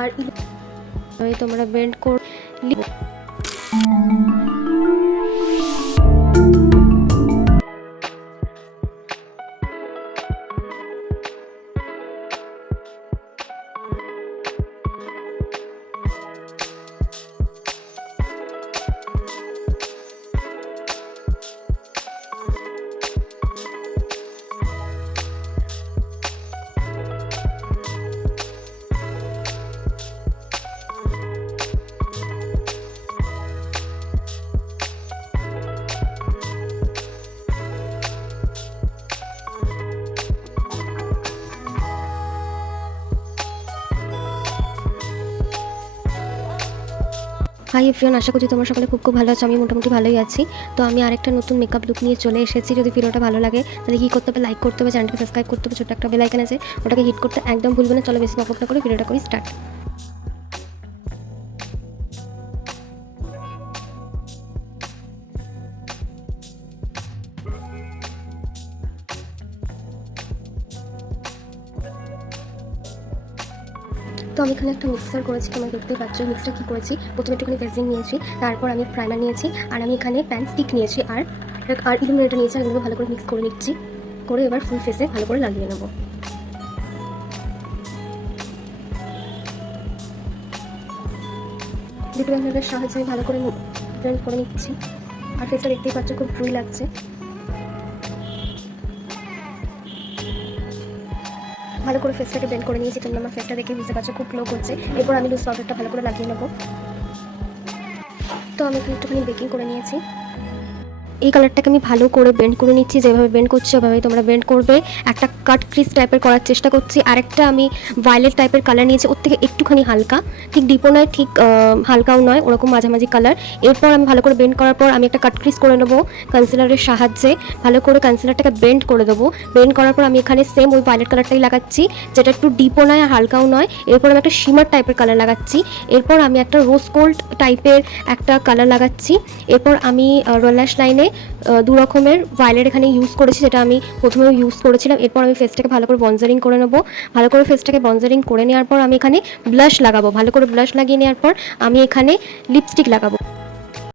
আর তোমরা বেন্ড করে hi everyone, আশা করছি তোমার সকলে খুব ভালো আছো। আমি মোটামুটি ভালোই আছি। তো আমি আরেকটা নতুন মেকআপ লুক নিয়ে চলে এসেছি। যদি ভিডিওটা ভালো লাগে তাহলে কী করতে হবে, লাইক করতে হবে, চ্যানেলকে সাবস্ক্রাইব করতে হবে, ছোট্ট একটা বেল আইকন আছে ওটাকে হিট করতে একদম ভুলবে না। চলো বেশি বকবক না করে ভিডিওটা করি স্টার্ট। তো আমি এখানে একটা মিক্সার করেছি, তোমরা দেখতেই পাচ্ছ। মিক্সার কী করেছি, প্রথমে একটুখানি ভ্যাসলিন নিয়েছি, তারপর আমি প্রাইমার নিয়েছি, আর আমি এখানে প্যান স্টিক নিয়েছি, আর ইলুমিনেটর নিয়েছি। আমি ভালো করে মিক্স করে নিচ্ছি, করে এবার ফুল ফেসে ভালো করে লাগিয়ে নেবো। দুটো ব্লেন্ডারের সাহায্যে আমি ভালো করে ব্লেন্ড করে নিচ্ছি, আর ফেসটা দেখতেই পাচ্ছ খুব ফ্রি লাগছে। ভালো করে ফেসটাকে ব্লেন্ড করে নিয়েছি, তোমরা আমার ফেসটা দেখে বুঝতে পারছো খুব গ্লো করছে। এরপর আমি লুজ পাউডারটা ভালো করে লাগিয়ে নেবো। তো আমি একটুখানি বেকিং করে নিয়েছি। এই কালারটাকে আমি ভালো করে বেন্ড করে নিচ্ছি, যেভাবে বেন্ড করছি ওভাবেই তোমরা বেন্ড করবে। একটা কাট ক্রিস টাইপের করার চেষ্টা করছি। আরেকটা আমি ভায়োলেট টাইপের কালার নিয়েছি, ওর থেকে একটুখানি হালকা, ঠিক ডিপও নয় ঠিক হালকাও নয়, ওরকম মাঝামাঝি কালার। এরপর আমি ভালো করে বেন্ড করার পর আমি একটা কাট ক্রিস করে নেবো কনসিলারের সাহায্যে। ভালো করে কনসিলারটাকে বেন্ড করে দেবো। বেন্ড করার পর আমি এখানে সেম ওই ভায়োলেট কালারটাই লাগাচ্ছি, যেটা একটু ডিপও নয় আর হালকাও নয়। এরপর আমি একটা শিমার টাইপের কালার লাগাচ্ছি। এরপর আমি একটা রোজ গোল্ড টাইপের একটা কালার লাগাচ্ছি। এরপর আমি রোল্যাশ লাইনে দু রকমের ভায়োলেট এখানে ইউজ করেছি, যেটা আমি প্রথমেও ইউজ করেছিলাম। এরপর আমি ফেসটাকে ভালো করে বনজারিং করে নেবো। ভালো করে ফেসটাকে বনজারিং করে নেওয়ার পর আমি এখানে ব্লাশ লাগাবো। ভালো করে ব্লাশ লাগিয়ে নেওয়ার পর আমি এখানে লিপস্টিক লাগাবো।